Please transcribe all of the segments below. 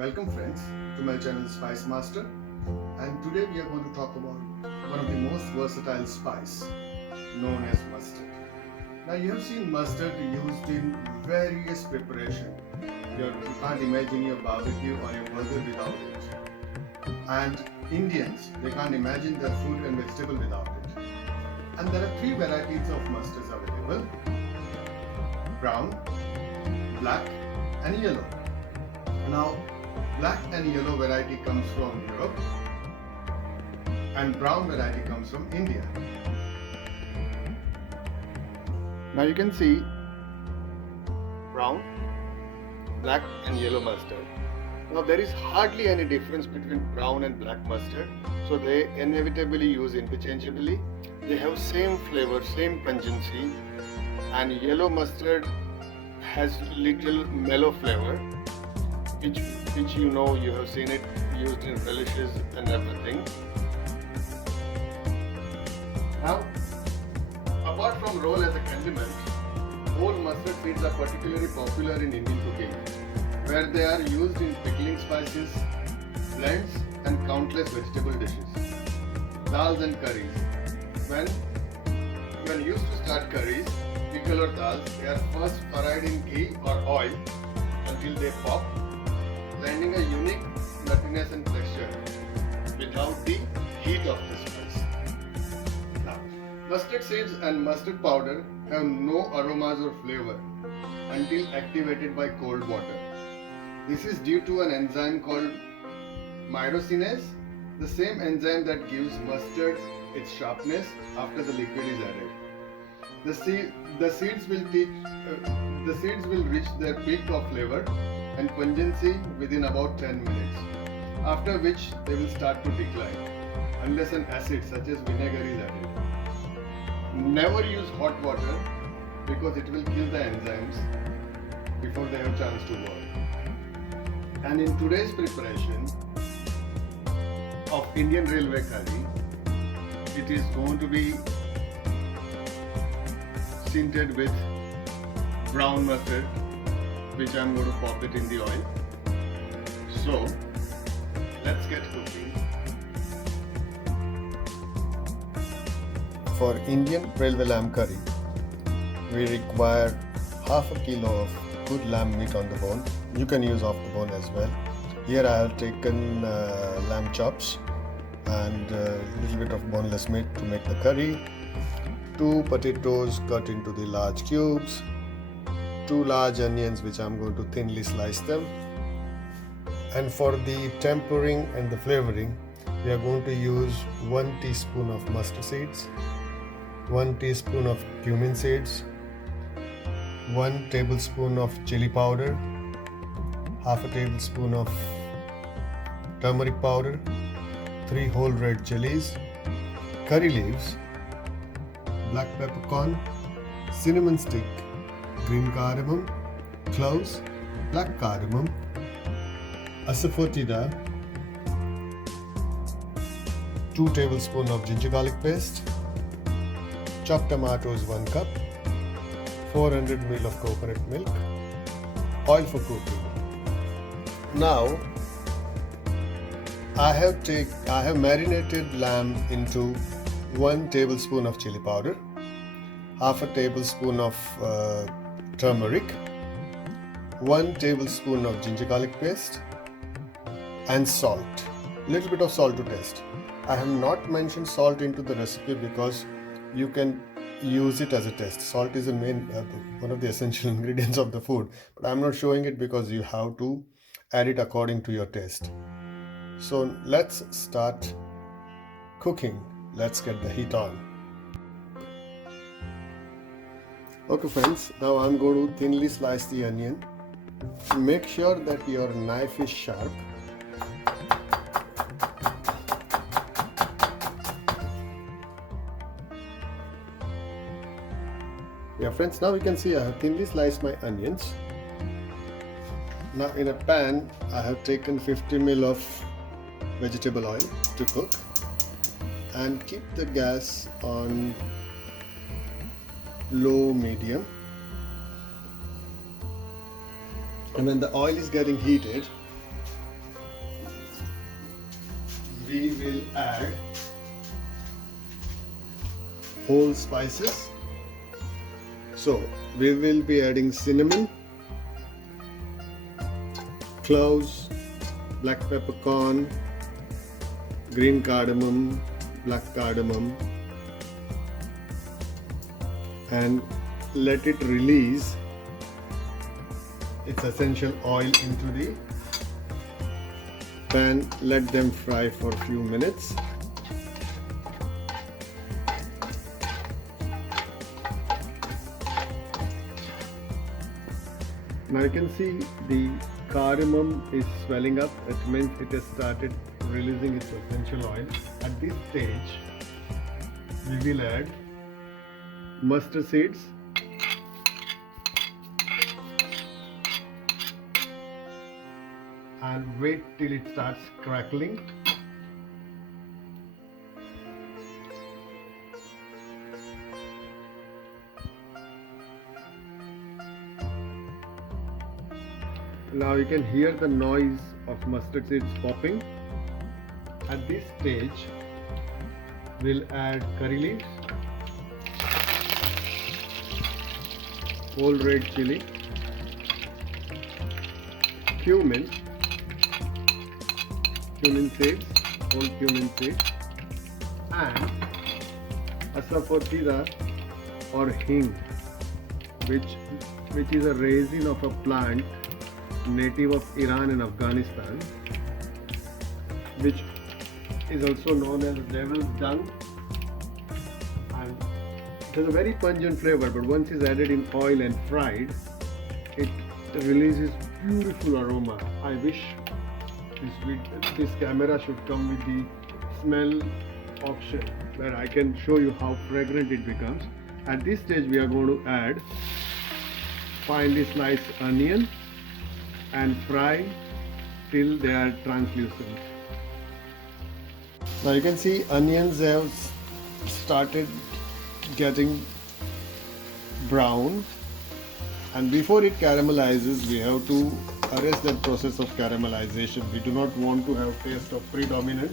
Welcome friends to my channel Spice Master, and today we are going to talk about one of the most versatile spice known as mustard. Now you have seen mustard used in various preparation. You can't imagine your barbecue or your burger without it. And Indians, they can't imagine their food and vegetable without it. And there are three varieties of mustards available: brown, black and yellow. Now black and yellow variety comes from Europe and brown variety comes from India. Now you can see brown, black and yellow mustard. Now there is hardly any difference between brown and black mustard, so they inevitably use interchangeably. They have same flavor, same pungency, and yellow mustard has little mellow flavor, which you know, you have seen it used in relishes and everything. Now, apart from role as a condiment, whole mustard seeds are particularly popular in Indian cooking, where they are used in pickling spices, blends and countless vegetable dishes, dals and curries. When used to start curries, pickle or dals, they are first fried in ghee or oil until they pop, lending a unique nuttiness and texture without the heat of the spice. Now, mustard seeds and mustard powder have no aromas or flavor until activated by cold water. This is due to an enzyme called myrosinase, the same enzyme that gives mustard its sharpness after the liquid is added. The seeds will reach their peak of flavor and pungency within about 10 minutes, after which they will start to decline unless an acid such as vinegar is added. Never use hot water because it will kill the enzymes before they have chance to work. And in today's preparation of Indian railway curry, it is going to be scented with brown mustard, which I'm going to pop it in the oil. So let's get cooking. For Indian railway lamb curry, we require half a kilo of good lamb meat on the bone. You can use off the bone as well. Here I have taken lamb chops and a little bit of boneless meat to make the curry. 2 potatoes cut into the large cubes, 2 large onions which I'm going to thinly slice them, and for the tempering and the flavoring we are going to use 1 teaspoon of mustard seeds, 1 teaspoon of cumin seeds, 1 tablespoon of chili powder, half a tablespoon of turmeric powder, 3 whole red chilies, curry leaves, black peppercorn, cinnamon stick, green cardamom, cloves, black cardamom, asafoetida, 2 tablespoons of ginger garlic paste, chopped tomatoes 1 cup, 400 ml of coconut milk, oil for cooking. Now I have marinated lamb into 1 tablespoon of chili powder, half a tablespoon of turmeric, 1 tablespoon of ginger garlic paste, and salt. Little bit of salt to taste. I have not mentioned salt into the recipe because you can use it as a test. Salt is one of the essential ingredients of the food, but I'm not showing it because you have to add it according to your taste. So let's start cooking. Let's get the heat on. Okay friends, now I'm going to thinly slice the onion. Make sure that your knife is sharp. Yeah friends, now you can see I have thinly sliced my onions. Now in a pan I have taken 50 ml of vegetable oil to cook, and keep the gas on low medium, and when the oil is getting heated we will add whole spices. So we will be adding cinnamon, cloves, black peppercorn, green cardamom, black cardamom, and let it release its essential oil into the pan. Let them fry for a few minutes. Now you can see the cardamom is swelling up. It means it has started releasing its essential oil. At this stage, we will add mustard seeds, and wait till it starts crackling. Now you can hear the noise of mustard seeds popping. At this stage, we'll add curry leaves, whole red chili, cumin seeds, whole cumin seeds, and asafoetida or hing, which is a resin of a plant native of Iran and Afghanistan, which is also known as devil's dung, and it has a very pungent flavor, but once it's added in oil and fried, it releases beautiful aroma. I wish this camera should come with the smell option where I can show you how fragrant it becomes. At this stage, we are going to add finely sliced onion and fry till they are translucent. Now you can see onions have started getting brown, and before it caramelizes, we have to arrest that process of caramelization. We do not want to have taste of predominant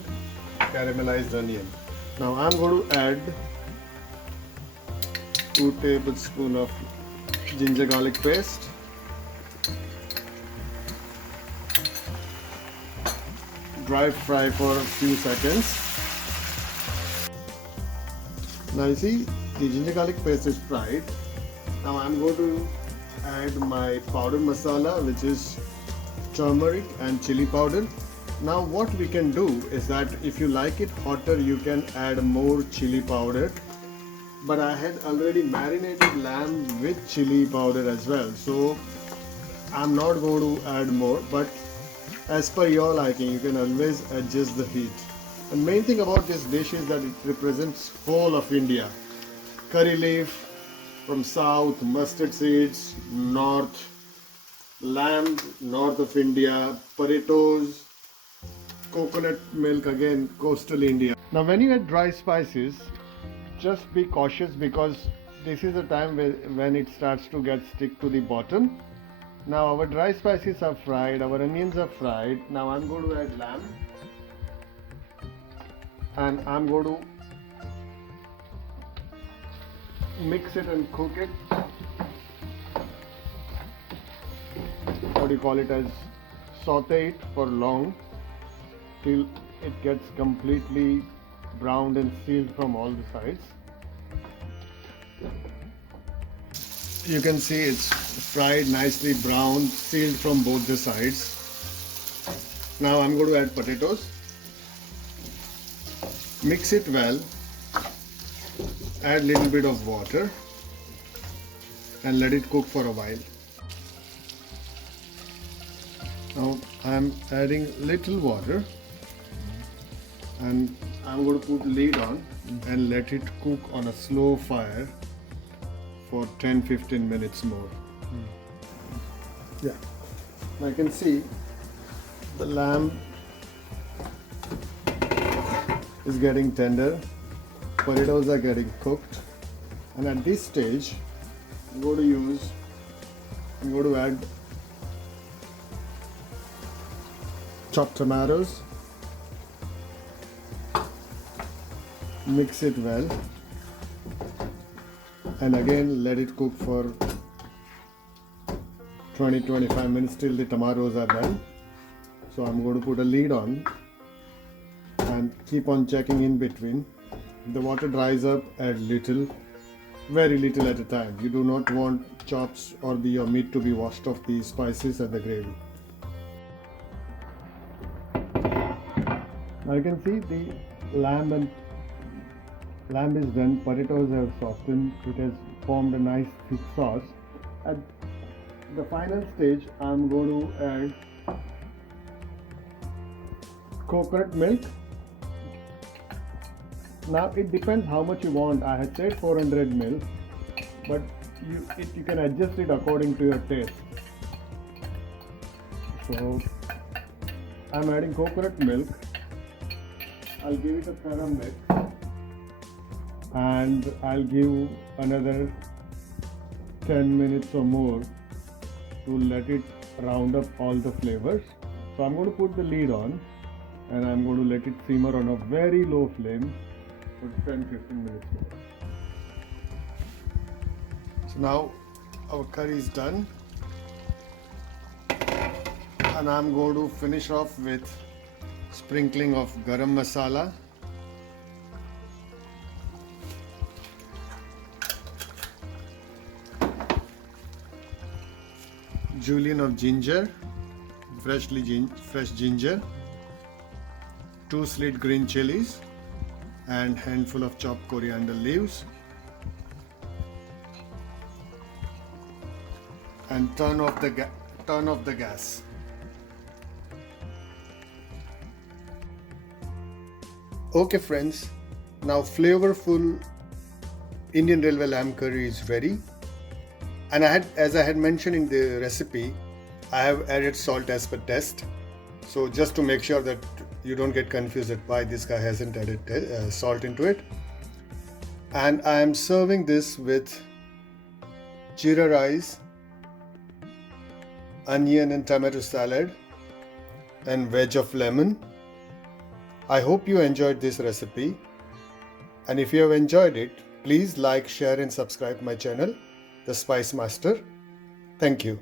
caramelized onion. Now I'm going to add 2 tablespoons of ginger garlic paste, dry fry for a few seconds. Now you see the ginger garlic paste is fried. Now I'm going to add my powder masala, which is turmeric and chili powder. Now what we can do is that if you like it hotter, you can add more chili powder, but I had already marinated lamb with chili powder as well, so I'm not going to add more, but as per your liking, you can always adjust the heat. And main thing about this dish is that it represents whole of India. Curry leaf from south, mustard seeds north, lamb north of India, potatoes, coconut milk again coastal India. Now when you add dry spices, just be cautious because this is the time when it starts to get stick to the bottom. Now our dry spices are fried, our onions are fried. Now I'm going to add lamb, and I'm going to mix it and cook it. What do you call it, as saute it for long till it gets completely browned and sealed from all the sides. You can see it's fried nicely brown, sealed from both the sides. Now I'm going to add potatoes. Mix it well. Add little bit of water and let it cook for a while. Now I'm adding little water and I'm going to put lid on and let it cook on a slow fire for 10-15 minutes more. Yeah, I can see the lamb is getting tender, potatoes are getting cooked, and at this stage I'm going to add chopped tomatoes, mix it well, and again let it cook for 20-25 minutes till the tomatoes are done. So I'm going to put a lid on and keep on checking in between. The water dries up, add little, very little at a time. You do not want chops or your meat to be washed off the spices and the gravy. Now you can see the lamb is done, potatoes have softened, it has formed a nice thick sauce. At the final stage, I'm going to add coconut milk. Now it depends how much you want. I had said 400 ml, but you can adjust it according to your taste. So I'm adding coconut milk. I'll give it a thorough mix, and I'll give another 10 minutes or more to let it round up all the flavors. So I'm going to put the lid on and I'm going to let it simmer on a very low flame for 10-15 minutes more. So now our curry is done, and I'm going to finish off with sprinkling of garam masala, julienne of ginger, fresh ginger, 2 slit green chilies, and handful of chopped coriander leaves, and turn off the gas. Okay friends, now flavorful Indian Railway lamb curry is ready, and as I had mentioned in the recipe, I have added salt as per taste. So just to make sure that you don't get confused at why this guy hasn't added salt into it. And I am serving this with jeera rice, onion and tomato salad, and wedge of lemon. I hope you enjoyed this recipe, and if you have enjoyed it, please like, share and subscribe my channel, The Spice Master. Thank you.